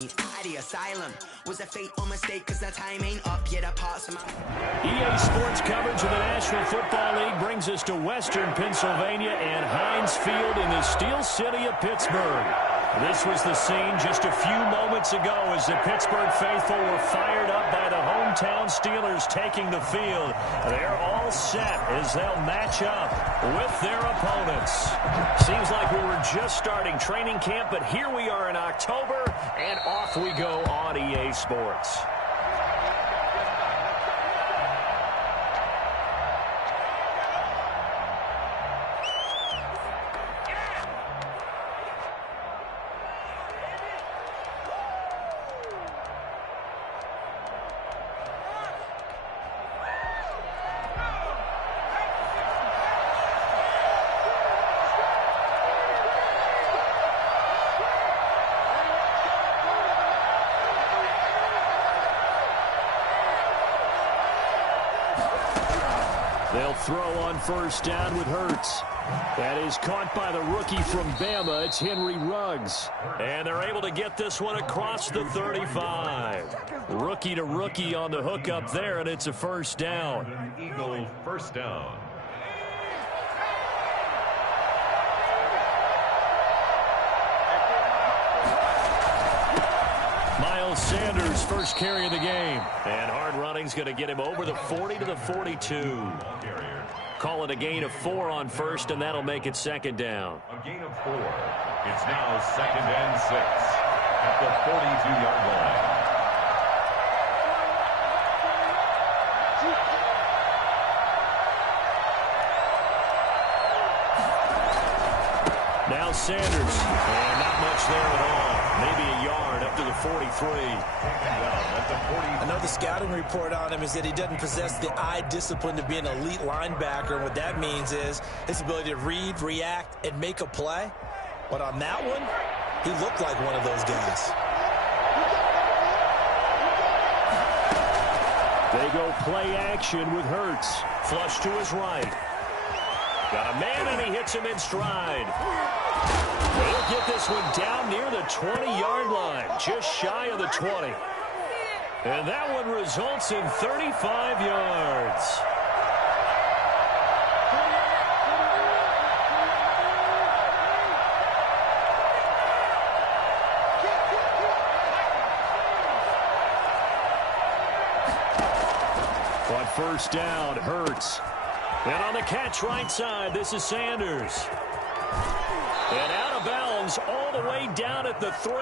The asylum was a fateful mistake because the time ain't up yet. EA Sports coverage of the National Football League brings us to Western Pennsylvania and Heinz Field in the Steel City of Pittsburgh. This was the scene just a few moments ago as the Pittsburgh faithful were fired up by the hometown Steelers taking the field. They're all set as they'll match up with their opponents. Seems like we were just starting training camp, but here we are in October, and off we go on EA Sports. They'll throw on first down with Hurts. That is caught by the rookie from Bama. It's Henry Ruggs. And they're able to get this one across the 35. Rookie to rookie on the hook up there, and it's a first down. Eagle first down. Miles Sanders first carry of the game. And hard running's going to get him over the 40 to the 42. Call it a gain of 4 on first, and that'll make it second down. A gain of 4. It's now second and 6 at the 42-yard line. Now Sanders, and not much there at all. Maybe a yard up to the 43. I know the scouting report on him is that he doesn't possess the eye discipline to be an elite linebacker. And what that means is his ability to read, react, and make a play. But on that one, he looked like one of those guys. They go play action with Hurts. Flush to his right. Got a man, and he hits him in stride. They'll get this one down near the 20-yard line, just shy of the 20. And that one results in 35 yards. On first down, Hurts. And on the catch right side, this is Sanders. And out of bounds all the way down at the 3.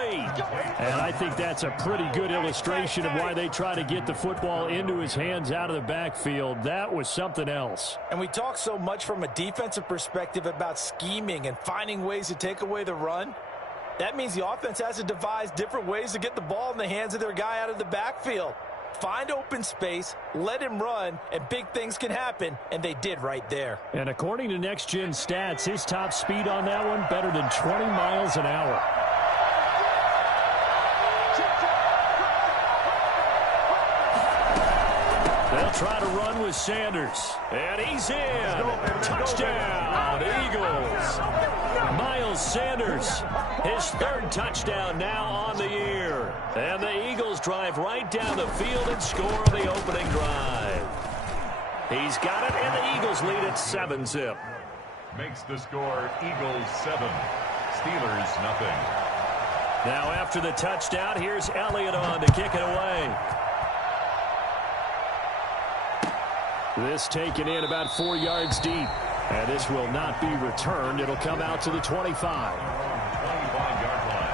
And I think that's a pretty good illustration of why they try to get the football into his hands out of the backfield. That was something else. And we talk so much from a defensive perspective about scheming and finding ways to take away the run. That means the offense has to devise different ways to get the ball in the hands of their guy out of the backfield. Find open space, let him run, and big things can happen, and they did right there. And according to Next Gen Stats, his top speed on that one, better than 20 miles an hour. They'll try to run with Sanders. And he's in. Touchdown, Eagles. Miles Sanders, his third touchdown now on the year. And the Eagles drive right down the field and score the opening drive. He's got it, and the Eagles lead at 7-zip. Makes the score Eagles 7, Steelers nothing. Now after the touchdown, here's Elliott on to kick it away. This taken in about 4 yards deep. And this will not be returned. It'll come out to the 25. 25-yard line.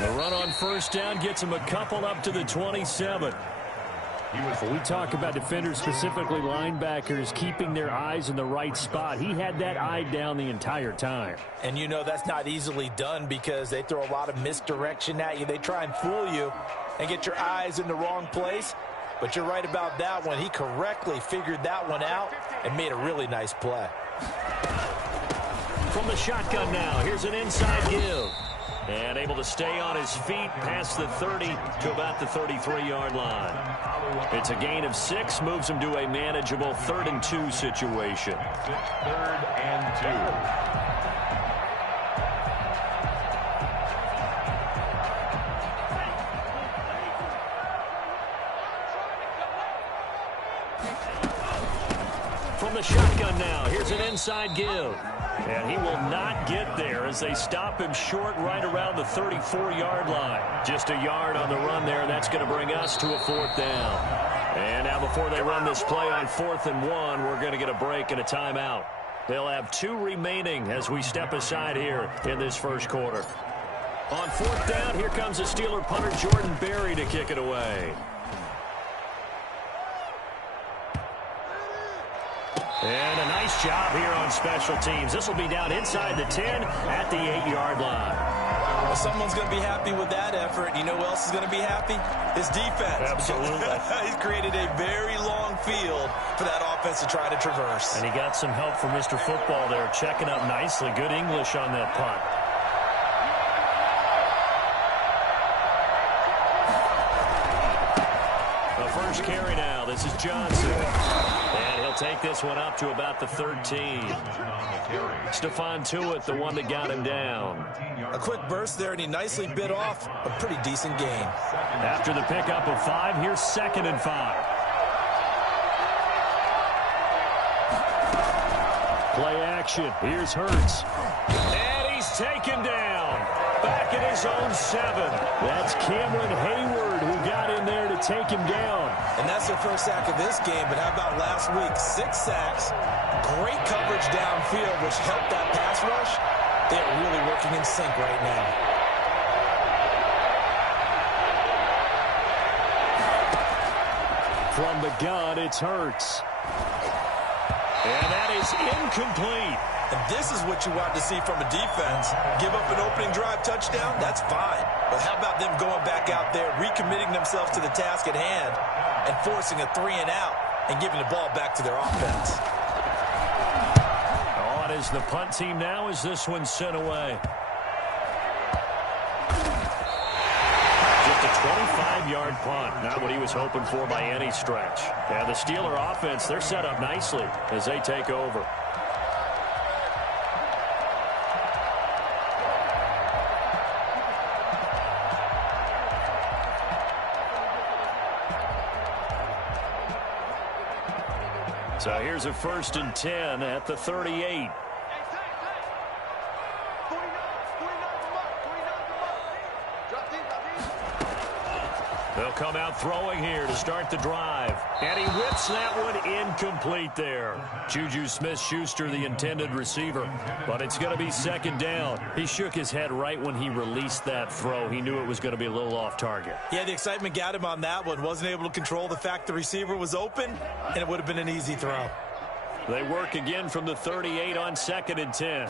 The run on first down gets him a couple up to the 27. We talk about defenders, specifically linebackers, keeping their eyes in the right spot. He had that eye down the entire time. And you know that's not easily done because they throw a lot of misdirection at you. They try and fool you and get your eyes in the wrong place. But you're right about that one. He correctly figured that one out and made a really nice play. From the shotgun now, here's an inside give. And able to stay on his feet past the 30 to about the 33-yard line. It's a gain of 6, moves him to a manageable 3rd and 2 situation. 3rd and 2. From the shotgun now, here's an inside give. And he will not get there as they stop him short right around the 34-yard line. Just a yard on the run there, and that's going to bring us to a 4th down. And now before they run this play on 4th and 1, we're going to get a break and a timeout. They'll have 2 remaining as we step aside here in this first quarter. On 4th down, here comes the Steeler punter Jordan Berry to kick it away. And a nice job here on special teams. This will be down inside the 10 at the 8-yard line. Well, someone's going to be happy with that effort. You know who else is going to be happy? His defense. Absolutely. He's created a very long field for that offense to try to traverse. And he got some help from Mr. Football there, checking up nicely. Good English on that punt. The first carry now. This is Johnson. And he'll take this one up to about the 13. Stephon Tuitt, the one that got him down. A quick burst there, and he nicely bit off a pretty decent gain. After the pickup of 5, here's 2nd and 5. Play action. Here's Hurts. And he's taken down. Back at his own 7. That's Cameron Hayward who got in there to take him down. And that's their first sack of this game, but how about last week? 6 sacks, great coverage downfield, which helped that pass rush. They're really working in sync right now. From the gun, it's Hurts. And that is incomplete. And this is what you want to see from a defense. Give up an opening drive touchdown, that's fine. But how about them going back out there, recommitting themselves to the task at hand, and forcing a 3-and-out and giving the ball back to their offense. On is the punt team now as this one's sent away. Just a 25-yard punt. Not what he was hoping for by any stretch. And the Steeler offense, they're set up nicely as they take over. So here's a 1st and 10 at the 38. They'll come out throwing here to start the drive. And he whips that one incomplete there. Juju Smith-Schuster, the intended receiver. But it's going to be 2nd down. He shook his head right when he released that throw. He knew it was going to be a little off target. Yeah, the excitement got him on that one. Wasn't able to control the fact the receiver was open, and it would have been an easy throw. They work again from the 38 on 2nd and 10.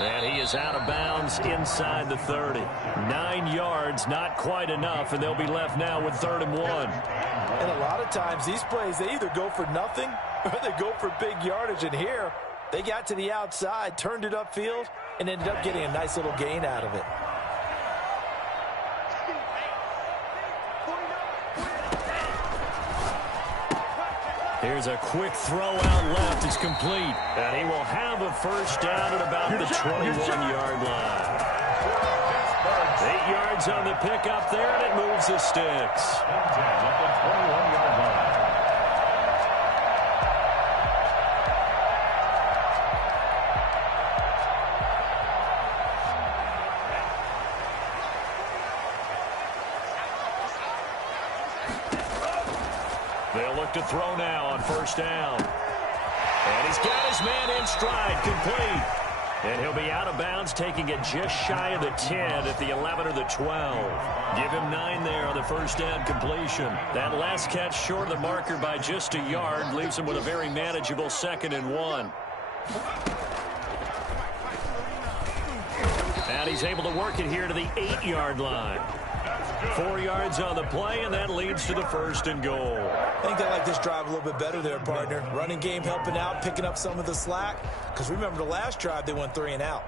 And he is out of bounds inside the 30. 9 yards, not quite enough, and they'll be left now with 3rd and 1. And a lot of times, these plays, they either go for nothing or they go for big yardage. And here, they got to the outside, turned it upfield, and ended up getting a nice little gain out of it. Here's a quick throw out left. It's complete. And he will have a 1st down at about the 21-yard line. 8 yards on the pickup there, and it moves the sticks. At the 21-yard line. They'll look to throw now on 1st down. And he's got his man in stride, complete. And he'll be out of bounds, taking it just shy of the 10 at the 11 or the 12. Give him 9 there on the 1st down completion. That last catch short of the marker by just a yard leaves him with a very manageable 2nd and 1. And he's able to work it here to the 8-yard line. 4 yards on the play, and that leads to the 1st and goal. I think they like this drive a little bit better there, partner. Running game helping out, picking up some of the slack. Because remember the last drive, they went 3 and out.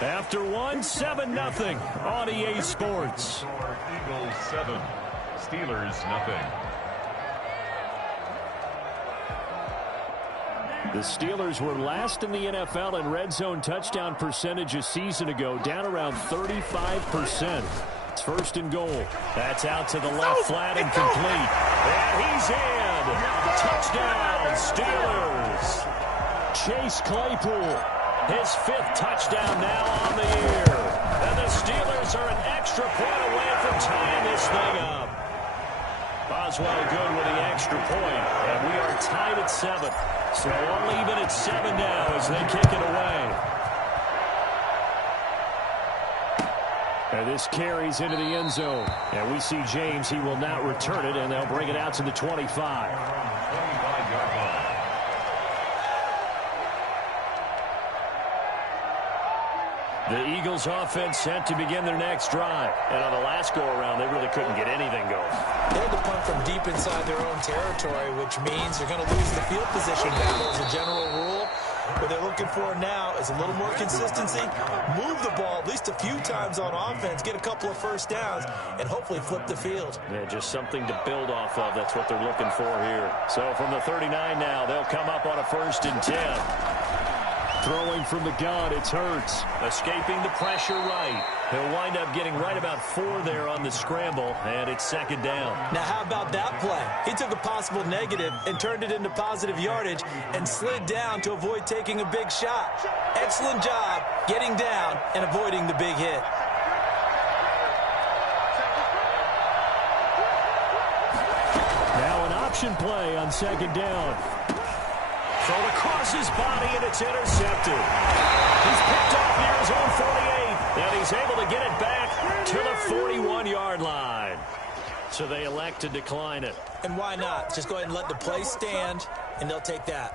After 7-0 on EA Sports. Eagles 7, Steelers 0. The Steelers were last in the NFL in red zone touchdown percentage a season ago, down around 35%. It's 1st and goal. That's out to the left, flat and complete. And he's in. Touchdown, Steelers. Chase Claypool. His 5th touchdown now on the year. And the Steelers are an extra point away from tying this thing up. Boswell good with the extra point. And we are tied at 7. So all even at 7 now as they kick it away. And this carries into the end zone. And we see James. He will not return it, and they'll bring it out to the 25. The Eagles offense set to begin their next drive. And on the last go-around, they really couldn't get anything going. They had to punt from deep inside their own territory, which means they're going to lose the field position battle as a general rule. What they're looking for now is a little more consistency, move the ball at least a few times on offense, get a couple of 1st downs, and hopefully flip the field. Yeah, just something to build off of. That's what they're looking for here. So from the 39 now, they'll come up on a 1st and 10. Throwing from the gun, it's Hurts. Escaping the pressure right. He'll wind up getting right about 4 there on the scramble, and it's 2nd down. Now, how about that play? He took a possible negative and turned it into positive yardage and slid down to avoid taking a big shot. Excellent job getting down and avoiding the big hit. Now an option play on 2nd down. Thrown across his body, and it's intercepted. He's picked off near his own 48, and he's able to get it back to the 41-yard line. So they elect to decline it. And why not? Just go ahead and let the play stand, and they'll take that.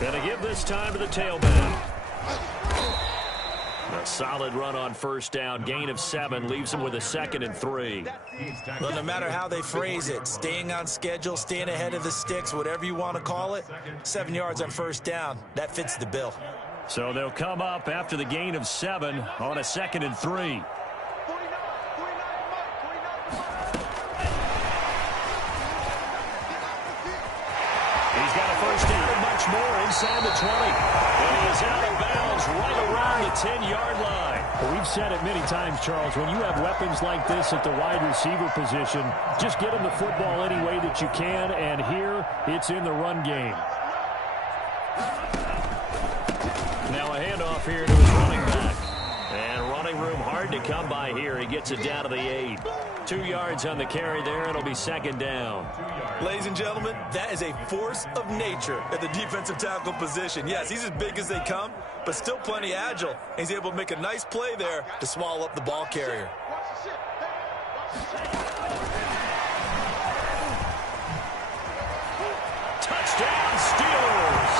Gonna give this time to the tailback. A solid run on 1st down. Gain of 7 leaves him with a 2nd and 3. Well, no matter how they phrase it, staying on schedule, staying ahead of the sticks, whatever you want to call it, 7 yards on 1st down, that fits the bill. So they'll come up after the gain of 7 on a 2nd and 3. He's got a 1st down and much more inside the 20. And he is out of bounds right around the 10-yard line. Well, we've said it many times, Charles, when you have weapons like this at the wide receiver position, just get them the football any way that you can, and here it's in the run game. Now a handoff here to his running back. And running room hard to come by here. He gets it down to the 8. 2 yards on the carry there. It'll be 2nd down. Ladies and gentlemen, that is a force of nature at the defensive tackle position. Yes, he's as big as they come, but still plenty agile. He's able to make a nice play there to swallow up the ball carrier. Touchdown, Steelers!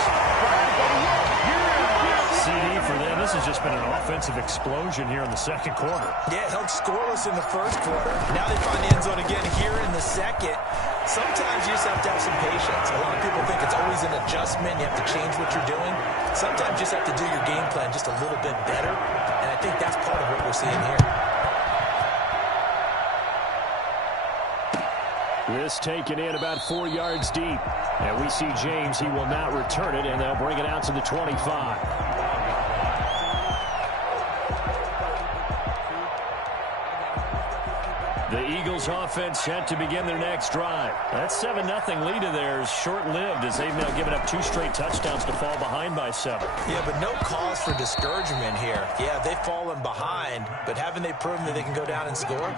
CD for them. This has just been an offensive explosion here in the 2nd quarter. Yeah, held scoreless in the 1st quarter. Now they find the end zone again here in the 2nd. Sometimes you just have to have some patience. A lot of people think it's always an adjustment. You have to change what you're doing. Sometimes you just have to do your game plan just a little bit better. And I think that's part of what we're seeing here. This taken in about 4 yards deep. And we see James. He will not return it, and they'll bring it out to the 25. The Eagles offense set to begin their next drive. That 7-0 lead of theirs short-lived as they've now given up 2 straight touchdowns to fall behind by 7. Yeah, but no cause for discouragement here. Yeah, they've fallen behind, but haven't they proven that they can go down and score?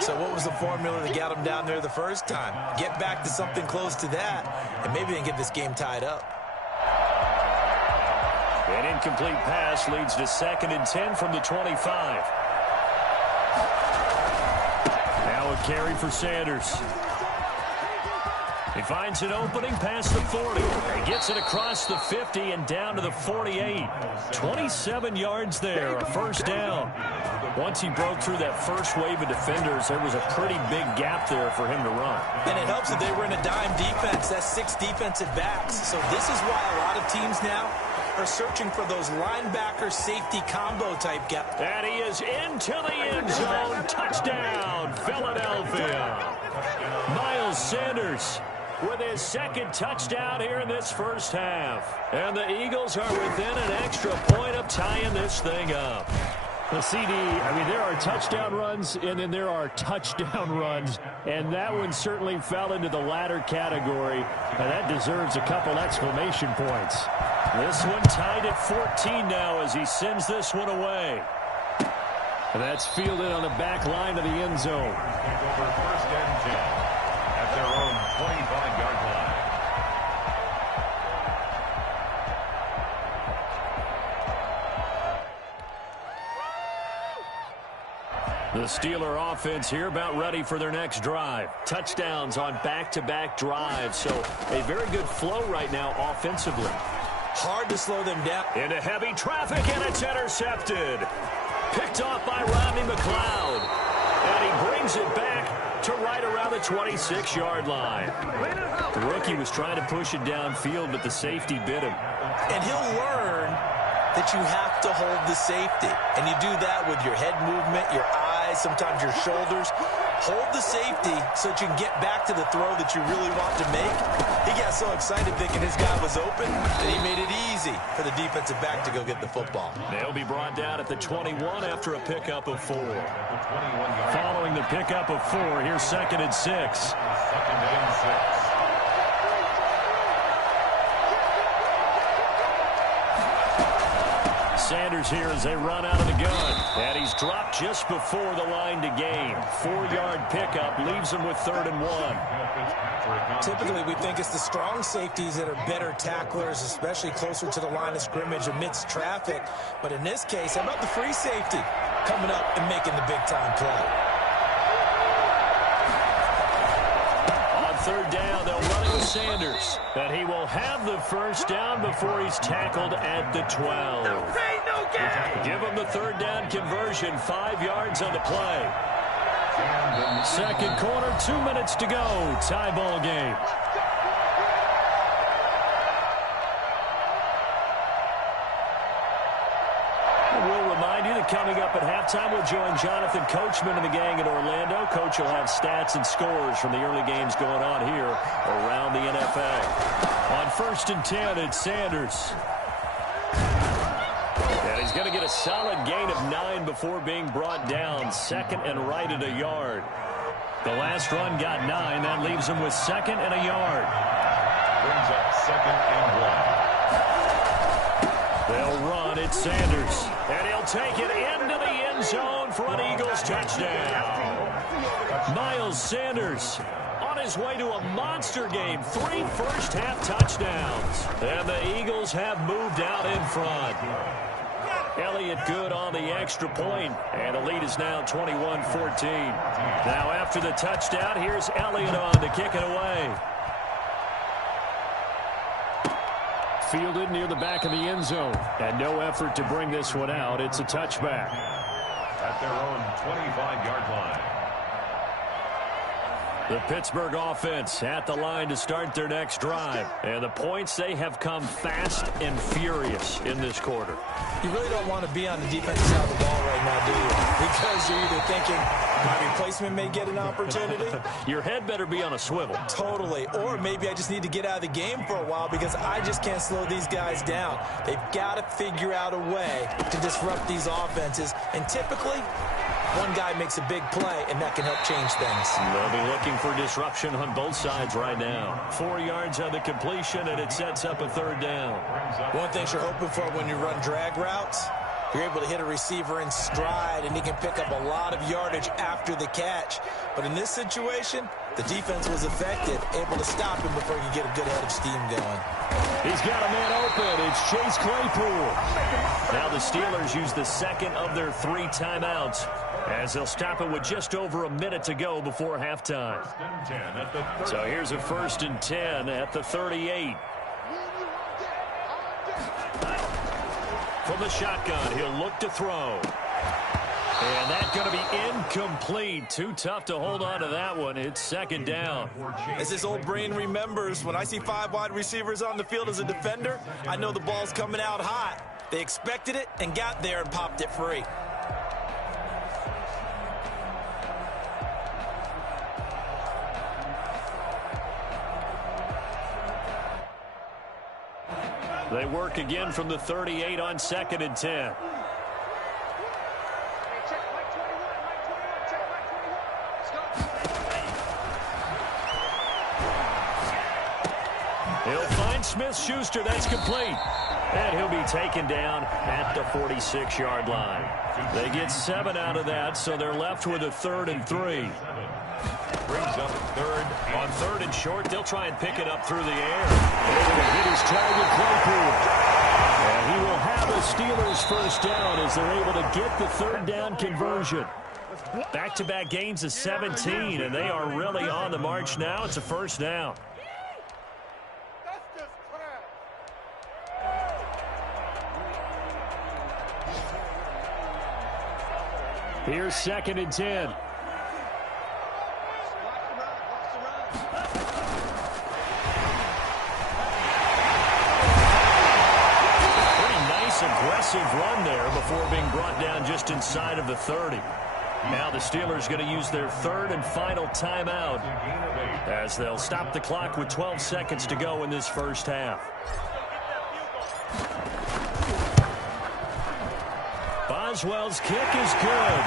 So what was the formula that got them down there the first time? Get back to something close to that, and maybe they can get this game tied up. An incomplete pass leads to 2nd and 10 from the 25. Now a carry for Sanders. He finds an opening past the 40. He gets it across the 50 and down to the 48. 27 yards there, a first down. Once he broke through that first wave of defenders, there was a pretty big gap there for him to run. And it helps that they were in a dime defense. That's 6 defensive backs. So this is why a lot of teams now are searching for those linebacker safety combo type guys. And he is into the end zone. Touchdown, Philadelphia. Miles Sanders with his 2nd touchdown here in this first half. And the Eagles are within an extra point of tying this thing up. The CD, I mean, there are touchdown runs, and then there are touchdown runs, and that one certainly fell into the latter category, and that deserves a couple exclamation points. This one tied at 14 now as he sends this one away. And that's fielded on the back line of the end zone. Take over 1st and 10 at their own 25-yard line. The Steeler offense here about ready for their next drive. Touchdowns on back-to-back drives, so a very good flow right now offensively. Hard to slow them down. Into heavy traffic, and it's intercepted. Picked off by Rodney McLeod. And he brings it back to right around the 26-yard line. The rookie was trying to push it downfield, but the safety bit him. And he'll learn that you have to hold the safety. And you do that with your head movement, your eyes, sometimes your shoulders. Hold the safety so that you can get back to the throw that you really want to make. He got so excited thinking his guy was open that he made it easy for the defensive back to go get the football. They'll be brought down at the 21 after a pickup of 4. Following the pickup of 4, here's 2nd and 6. 2nd and 6. Sanders here as they run out of the gun. And he's dropped just before the line to gain. 4-yard pickup leaves him with 3rd and 1. Typically, we think it's the strong safeties that are better tacklers, especially closer to the line of scrimmage amidst traffic. But in this case, how about the free safety coming up and making the big-time play? On 3rd down, they'll run it with Sanders. And he will have the first down before he's tackled at the 12. No pain, no gain. Give him the 3rd down conversion, 5 yards on the play. 2nd quarter, 2 minutes to go. Tie ball game. We'll remind you that coming up at halftime, we'll join Jonathan Coachman and the gang in Orlando. Coach will have stats and scores from the early games going on here around the NFL. On 1st and 10, it's Sanders. And he's going to get a solid gain of 9 before being brought down. 2nd and right at a yard. The last run got 9. That leaves him with 2nd and a yard. Brings up 2nd and 1. They'll run. It's Sanders. And he'll take it into the end zone for an Eagles touchdown. Miles Sanders on his way to a monster game. 3 first-half touchdowns. And the Eagles have moved out in front. Elliott good on the extra point, and the lead is now 21-14. Now after the touchdown, here's Elliott on to kick it away. Fielded near the back of the end zone, and no effort to bring this one out. It's a touchback. At their own 25-yard line. The Pittsburgh offense at the line to start their next drive. And the points, they have come fast and furious in this quarter. You really don't want to be on the defensive side of the ball right now, do you? Because you're either thinking my replacement may get an opportunity. Your head better be on a swivel. Totally. Or maybe I just need to get out of the game for a while because I just can't slow these guys down. They've got to figure out a way to disrupt these offenses. And typically, one guy makes a big play, and that can help change things. They'll be looking for disruption on both sides right now. 4 yards on the completion, and it sets up a 3rd down. One thing you're hoping for when you run drag routes You're able to hit a receiver in stride, and he can pick up a lot of yardage after the catch. But in this situation, the defense was effective, able to stop him before he could get a good head of steam going. He's got a man open. It's Chase Claypool. Now the Steelers use the second of their 3 timeouts as they'll stop it with just over a minute to go before halftime. So here's a 1st and 10 at the 38. From the shotgun, he'll look to throw. And that's going to be incomplete. Too tough to hold on to that one. It's 2nd down. As his old brain remembers, when I see 5 wide receivers on the field as a defender, I know the ball's coming out hot. They expected it and got there and popped it free. They work again from the 38 on 2nd and 10. He'll find Smith-Schuster. That's complete. And he'll be taken down at the 46-yard line. They get 7 out of that, so they're left with a 3rd and 3. Brings up 3rd. On 3rd and short, they'll try and pick it up through the air. Able to hit his target, Claypool. And he will have a Steelers 1st down as they're able to get the 3rd down conversion. Back-to-back gains of 17, and they are really on the march now. It's a 1st down. Here's 2nd and 10. Aggressive run there before being brought down just inside of the 30. Now the Steelers going to use their 3rd and final timeout as they'll stop the clock with 12 seconds to go in this 1st half. Boswell's kick is good.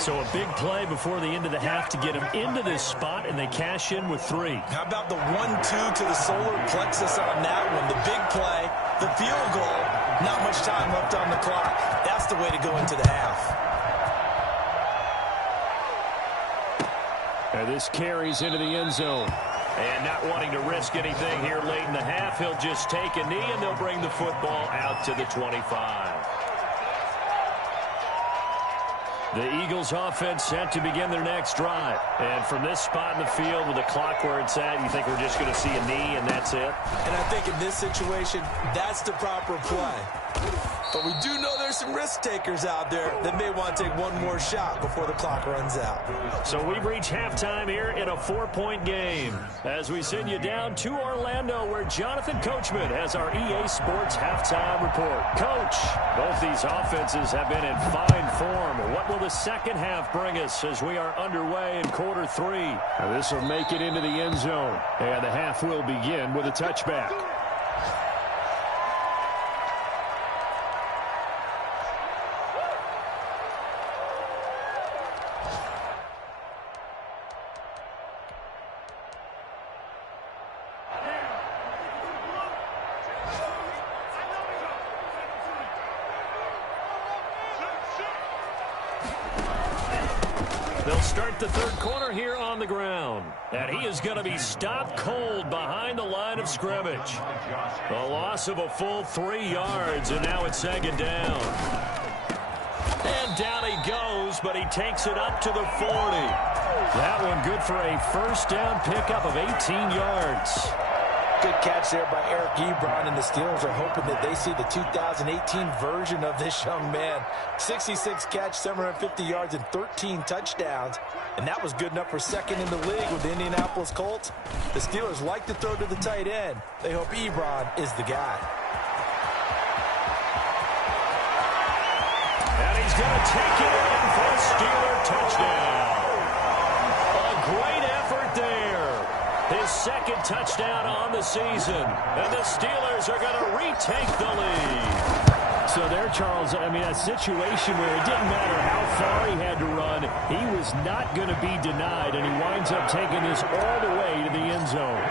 So a big play before the end of the half to get him into this spot, and they cash in with 3. How about the 1-2 to the solar plexus on that one? The big play, the field goal, not much time left on the clock. That's the way to go into the half. And this carries into the end zone. And not wanting to risk anything here late in the half, he'll just take a knee, and they'll bring the football out to the 25. The Eagles offense set to begin their next drive. And from this spot in the field with the clock where it's at, you think we're just going to see a knee and that's it? And I think in this situation, that's the proper play. But we do know there's some risk takers out there that may want to take one more shot before the clock runs out. So we've reached halftime here in a 4-point game as we send you down to Orlando where Jonathan Coachman has our EA Sports halftime report. Coach, both these offenses have been in fine form. What will the second half bring us as we are underway in quarter 3? Now this will make it into the end zone, and the half will begin with a touchback. They'll start the third quarter here on the ground. And he is going to be stopped cold behind the line of scrimmage. A loss of a full 3 yards, and now it's 2nd down. And down he goes, but he takes it up to the 40. That one good for a 1st down pickup of 18 yards. Good catch there by Eric Ebron, and the Steelers are hoping that they see the 2018 version of this young man. 66 catch, 750 yards, and 13 touchdowns. And that was good enough for 2nd in the league with the Indianapolis Colts. The Steelers like to throw to the tight end. They hope Ebron is the guy. And he's going to take it in for a Steeler touchdown. A great effort there. His 2nd touchdown on the season. And the Steelers are going to retake the lead. So there, Charles, I mean, a situation where it didn't matter how far he had to run, he was not going to be denied, and he winds up taking this all the way to the end zone.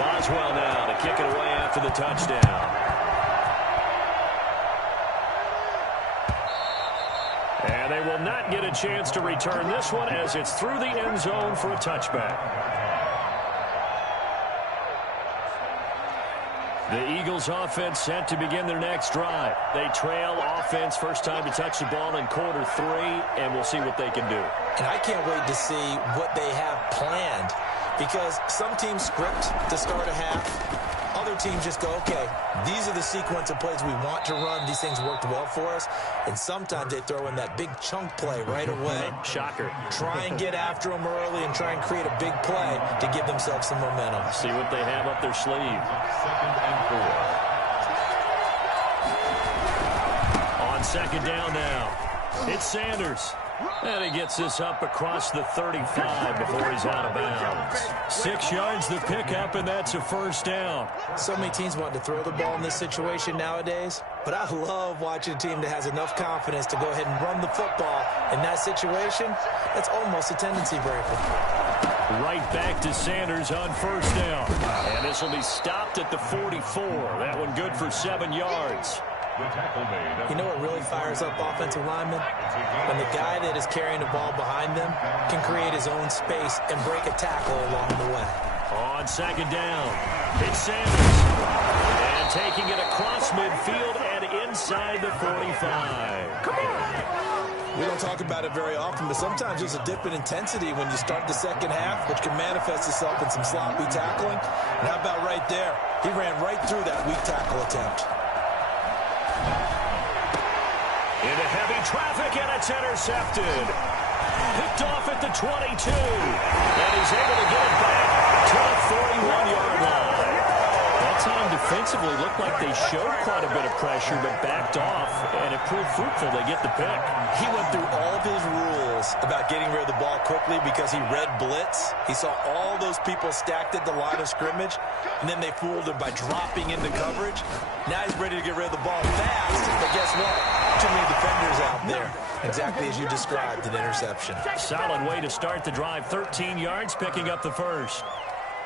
Boswell now to kick it away after the touchdown. And they will not get a chance to return this one as it's through the end zone for a touchback. The Eagles offense set to begin their next drive. They trail offense, first time to touch the ball in quarter 3, and we'll see what they can do. And I can't wait to see what they have planned, because some teams script to start a half. Other teams just go, okay, these are the sequence of plays we want to run. These things worked well for us. And sometimes they throw in that big chunk play right away. Shocker. Try and get after them early and try and create a big play to give themselves some momentum. See what they have up their sleeve. 2nd and 4. On 2nd down now, it's Sanders. And he gets this up across the 35 before he's out of bounds. 6 yards the pickup, and that's a first down. So many teams want to throw the ball in this situation nowadays, but I love watching a team that has enough confidence to go ahead and run the football. In that situation, that's almost a tendency breaker. Right back to Sanders on first down. And this will be stopped at the 44. That one good for 7 yards. You know what really fires up offensive linemen? When the guy that is carrying the ball behind them can create his own space and break a tackle along the way. On 2nd down, it's Sanders. And taking it across midfield and inside the 45. Come on! We don't talk about it very often, but sometimes there's a dip in intensity when you start the second half, which can manifest itself in some sloppy tackling. And how about right there? He ran right through that weak tackle attempt. Into heavy traffic, and it's intercepted. Picked off at the 22. And he's able to get it back to the 41-yard line. That time defensively looked like they showed quite a bit of pressure, but backed off, and it proved fruitful. They get the pick. He went through all of his rules about getting rid of the ball quickly because he read blitz. He saw all those people stacked at the line of scrimmage, and then they fooled him by dropping into coverage. Now he's ready to get rid of the ball fast, but guess what? Too many defenders out there. Exactly as you described, an interception. Solid way to start the drive. 13 yards, picking up the first.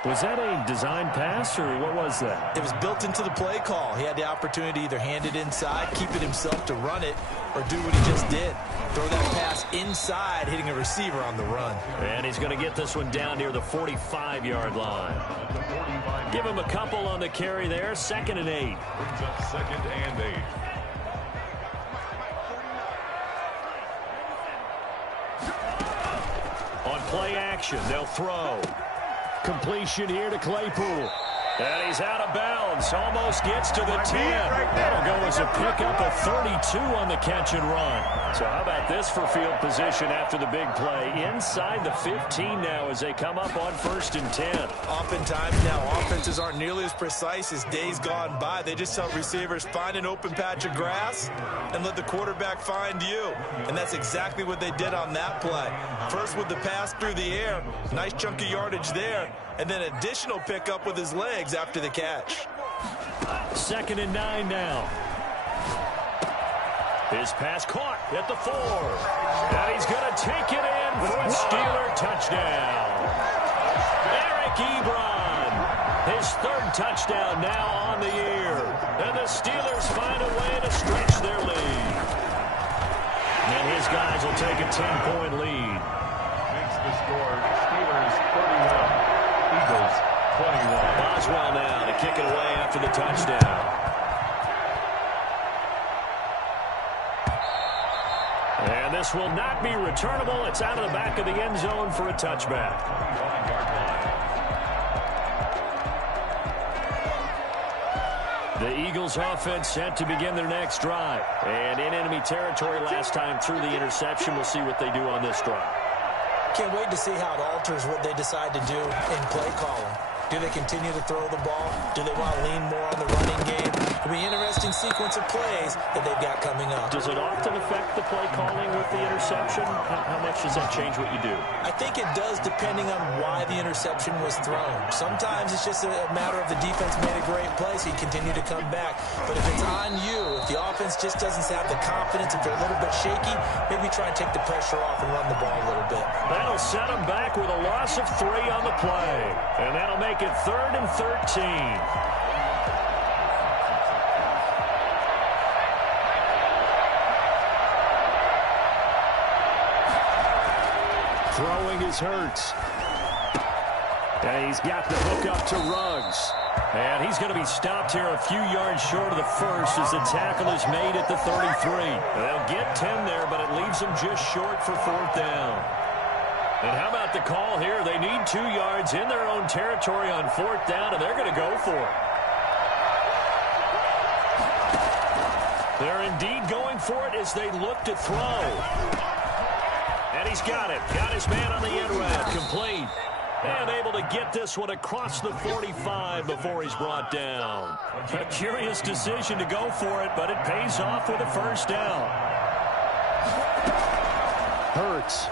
Was that a design pass, or what was that? It was built into the play call. He had the opportunity to either hand it inside, keep it himself to run it, or do what he just did. Throw that pass inside, hitting a receiver on the run. And he's going to get this one down near the 45-yard line. Give him a couple on the carry there. 2nd and 8. Brings up 2nd and 8. On play action, they'll throw. Completion here to Claypool. And he's out of bounds. Almost gets to the 10. That'll go as a pickup of 32 on the catch and run. So how about this for field position after the big play? Inside the 15 now as they come up on 1st and 10. Oftentimes now, offenses aren't nearly as precise as days gone by. They just tell receivers, find an open patch of grass and let the quarterback find you. And that's exactly what they did on that play. First with the pass through the air. Nice chunk of yardage there. And then additional pickup with his legs after the catch. 2nd and 9 now. His pass caught at the 4. And he's going to take it in for a Steeler touchdown. Eric Ebron, his 3rd touchdown now on the year. And the Steelers find a way to stretch their lead. And his guys will take a 10-point lead. Makes the score Steelers 31. Eagles 21. Boswell now to kick it away after the touchdown. And this will not be returnable. It's out of the back of the end zone for a touchback. 5-yard line. The Eagles offense set to begin their next drive. And in enemy territory last time through the interception. We'll see what they do on this drive. Can't wait to see how it alters what they decide to do in play calling. Do they continue to throw the ball? Do they want to lean more on the running game? It'll be an interesting sequence of plays that they've got coming up. Does it often affect the play calling with the interception? How much does that change what you do? I think it does depending on why the interception was thrown. Sometimes it's just a matter of the defense made a great play, so you continue to come back. But if it's on you, if the offense just doesn't have the confidence, if they're a little bit shaky, maybe try and take the pressure off and run the ball a little bit. That'll set them back with a loss of 3 on the play. And that'll make it 3rd and 13. Throwing is Hurts. And he's got the hook up to Ruggs. And he's going to be stopped here a few yards short of the first as the tackle is made at the 33. They'll get 10 there, but it leaves them just short for 4th down. And how about the call here? They need 2 yards in their own territory on 4th down, and they're going to go for it. They're indeed going for it as they look to throw. And he's got it. Got his man on the end route. Complete. And able to get this one across the 45 before he's brought down. A curious decision to go for it, but it pays off with a 1st down. Hurts.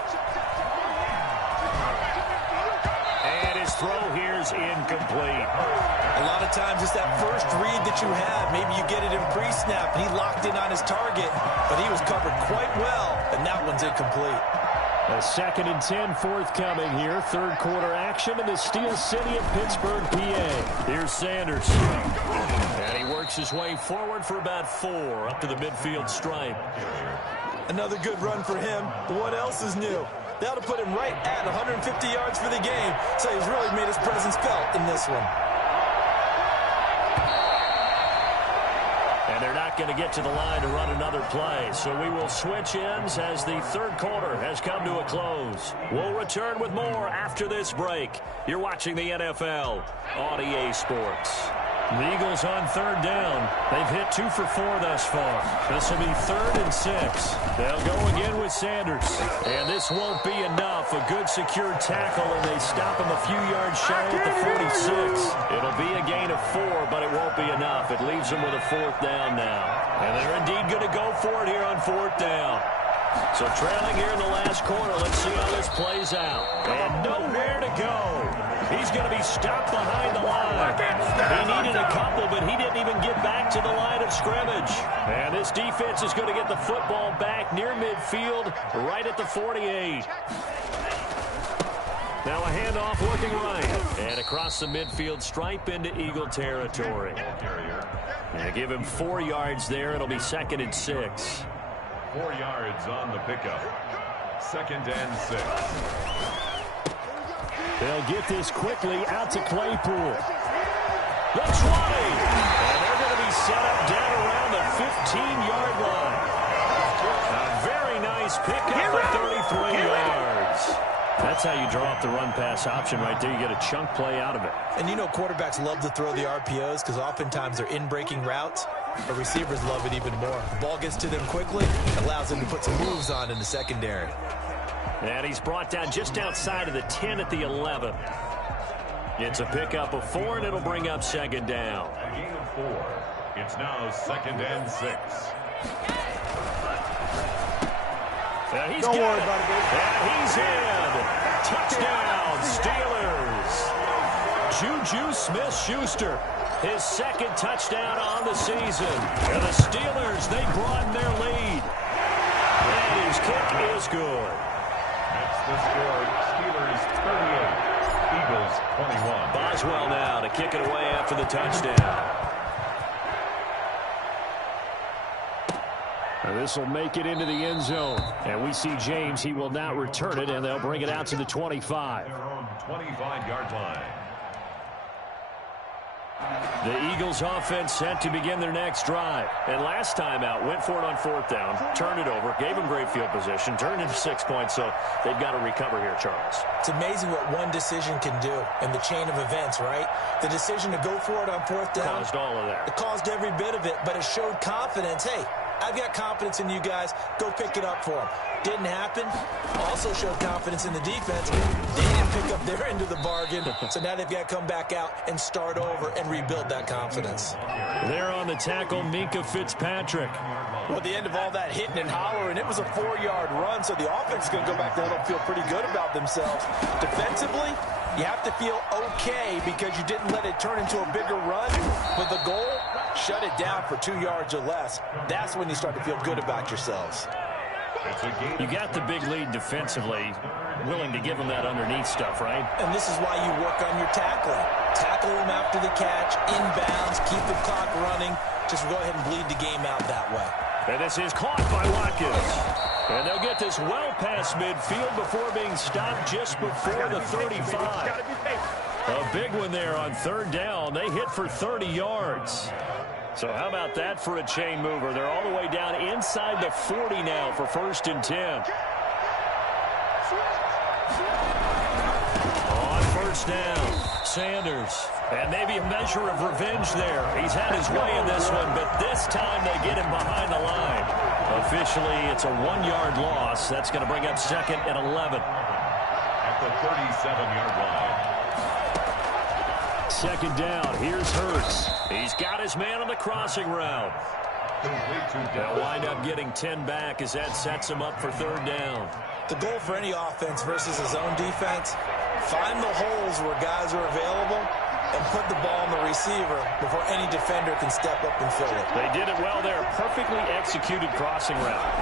And his throw here's incomplete. A lot of times it's that first read that you have. Maybe you get it in pre-snap, and he locked in on his target, but he was covered quite well, and that one's incomplete. A 2nd and 10 forthcoming here. 3rd quarter action in the Steel City of Pittsburgh, PA. Here's Sanders. And he works his way forward for about 4 up to the midfield stripe. Another good run for him. What else is new? That'll put him right at 150 yards for the game. So he's really made his presence felt in this one. And they're not going to get to the line to run another play. So we will switch ends as the 3rd quarter has come to a close. We'll return with more after this break. You're watching the NFL on EA Sports. The Eagles on 3rd down. They've hit 2 for 4 thus far. This will be 3rd and 6. They'll go again with Sanders. And this won't be enough. A good secure tackle, and they stop him a few yards shy at the 46. It'll be a gain of 4, but it won't be enough. It leaves them with a 4th down now. And they're indeed going to go for it here on 4th down. So trailing here in the last quarter. Let's see how this plays out. And nowhere to go. He's going to be stopped behind the line. He needed a couple, but he didn't even get back to the line of scrimmage. And this defense is going to get the football back near midfield, right at the 48. Now a handoff looking right. And across the midfield stripe into Eagle territory. And give him 4 yards there. It'll be 2nd and 6. 4 yards on the pickup. 2nd and 6. They'll get this quickly out to Claypool. The 20. And they're going to be set up down around the 15-yard line. A very nice pickup for 33 yards. That's how you draw up the run-pass option right there. You get a chunk play out of it. And you know quarterbacks love to throw the RPOs because oftentimes they're in-breaking routes. But receivers love it even more. The ball gets to them quickly, allows them to put some moves on in the secondary. And he's brought down just outside of the 10 at the 11. It's a pickup of 4, and it'll bring up 2nd down. A gain of 4. It's now 2nd and 6. And he's Don't got worry it. about it, baby. And he's in. Touchdown, Steelers. Juju Smith-Schuster, his 2nd touchdown on the season. And the Steelers, they broaden their lead. And his kick is good. That's the score. Steelers 38. Eagles 21. Boswell now to kick it away after the touchdown. This will make it into the end zone. And we see James. He will now return it, and they'll bring it out to the 25. Their own 25-yard line. The Eagles offense set to begin their next drive. And last time out, went for it on 4th down, turned it over, gave them great field position, turned into 6 points, so they've got to recover here, Charles. It's amazing what one decision can do in the chain of events, right? The decision to go for it on 4th down. Caused all of that. It caused every bit of it, but it showed confidence. Hey, I've got confidence in you guys. Go pick it up for them. Didn't happen. Also showed confidence in the defense. They didn't pick up their end of the bargain, so now they've got to come back out and start over and rebuild that confidence. There on the tackle, Minkah Fitzpatrick. Well, at the end of all that hitting and hollering, it was a 4-yard run, so the offense is going to go back there and feel pretty good about themselves. Defensively, you have to feel okay because you didn't let it turn into a bigger run. But the goal, shut it down for 2 yards or less. That's when you start to feel good about yourselves. You got the big lead defensively, willing to give them that underneath stuff, right? And this is why you work on your tackling. Tackle them after the catch, inbounds, keep the clock running. Just go ahead and bleed the game out that way. And this is caught by Watkins. And they'll get this well past midfield before being stopped just before the 35. A big one there on third down. They hit for 30 yards. So how about that for a chain mover? They're all the way down inside the 40 now for 1st and 10. On 1st down, Sanders. And maybe a measure of revenge there. He's had his way in this one, but this time they get him behind the line. Officially, it's a 1-yard loss. That's going to bring up 2nd and 11. At the 37-yard line. 2nd down. Here's Hurts. He's got his man on the crossing route. They'll wind up getting 10 back as that sets him up for 3rd down. The goal for any offense versus his own defense, find the holes where guys are available and put the ball on the receiver before any defender can step up and fill it. They did it well there. Perfectly executed crossing route.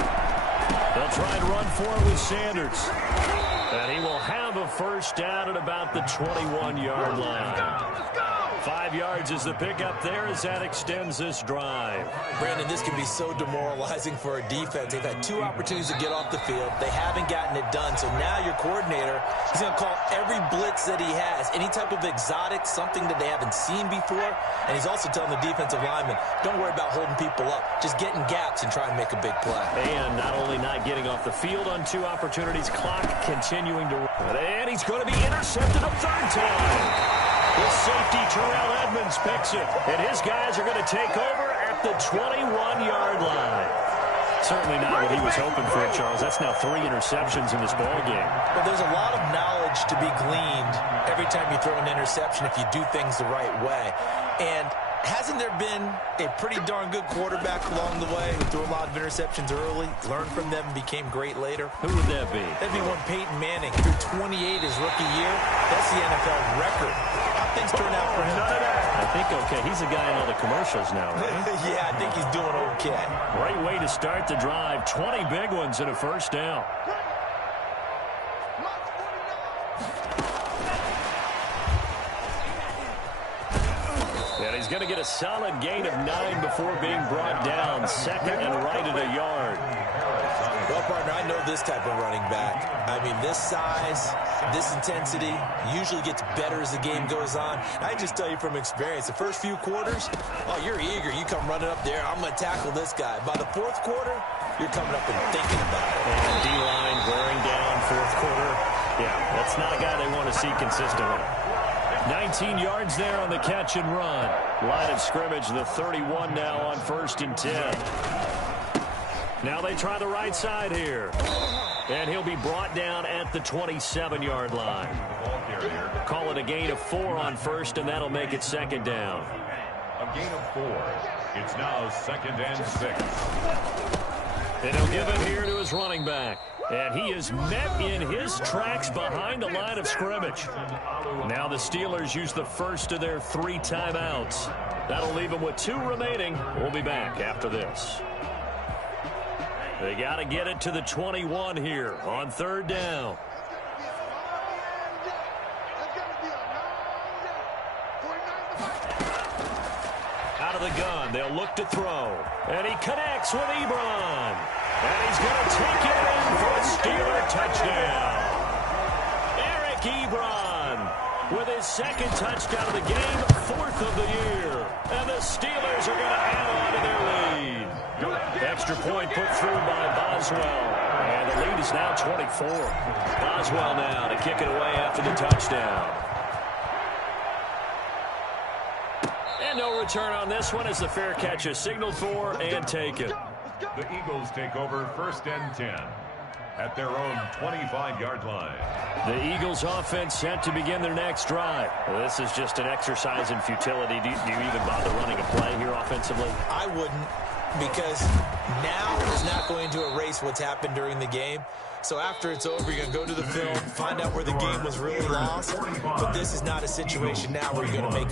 They'll try and run for it with Sanders. And he will have a 1st down at about the 21-yard line. 5 yards is the pickup there as that extends this drive. Brandon, this can be so demoralizing for a defense. They've had 2 opportunities to get off the field. They haven't gotten it done. So now your coordinator is going to call every blitz that he has, any type of exotic, something that they haven't seen before. And he's also telling the defensive lineman, don't worry about holding people up. Just get in gaps and try and make a big play. And not only not getting off the field on 2 opportunities, clock continuing to run. And he's going to be intercepted a 3rd time. The safety, Terrell Edmonds, picks it. And his guys are going to take over at the 21-yard line. Certainly not what he was hoping for, Charles. That's now 3 interceptions in this ball game. Well, there's a lot of knowledge to be gleaned every time you throw an interception if you do things the right way. And hasn't there been a pretty darn good quarterback along the way who threw a lot of interceptions early, learned from them, and became great later? Who would that be? That'd be one Peyton Manning. Threw 28 his rookie year. That's the NFL record. How things turn out for him? I think okay. He's a guy in all the commercials now, right? Yeah, I think he's doing okay. Great way to start the drive. 20 big ones and a 1st down. And he's going to get a solid gain of 9 before being brought down. 2nd and right at a yard. Well, partner, I know this type of running back. I mean, this size, this intensity usually gets better as the game goes on. And I just tell you from experience, the first few quarters, oh, you're eager. You come running up there. I'm going to tackle this guy. By the 4th quarter, you're coming up and thinking about it. And D-line wearing down 4th quarter. Yeah, that's not a guy they want to see consistently. 19 yards there on the catch and run. Line of scrimmage, the 31 now on 1st and 10. Now they try the right side here. And he'll be brought down at the 27-yard line. Call it a gain of 4 on 1st, and that'll make it 2nd down. A gain of 4. It's now 2nd and 6. And he'll give it here to his running back. And he is met in his tracks behind the line of scrimmage. Now the Steelers use the first of their 3 timeouts. That'll leave them with 2 remaining. We'll be back after this. They got to get it to the 21 here on 3rd down. Out of the gun, they'll look to throw. And he connects with Ebron. And he's going to take it in for a Steeler touchdown. Eric Ebron with his 2nd touchdown of the game, 4th of the year. And the Steelers are going to add on to their lead. Extra point put through by Boswell. And the lead is now 24. Boswell now to kick it away after the touchdown. And no return on this one as the fair catch is signaled for and taken. The Eagles take over 1st and 10 at their own 25-yard line. The Eagles offense set to begin their next drive. Well, this is just an exercise in futility. Do you even bother running a play here offensively? I wouldn't, because now is not going to erase what's happened during the game. So after it's over, you're going to go to the film, find out where the game was really lost. But this is not a situation now where you're going to make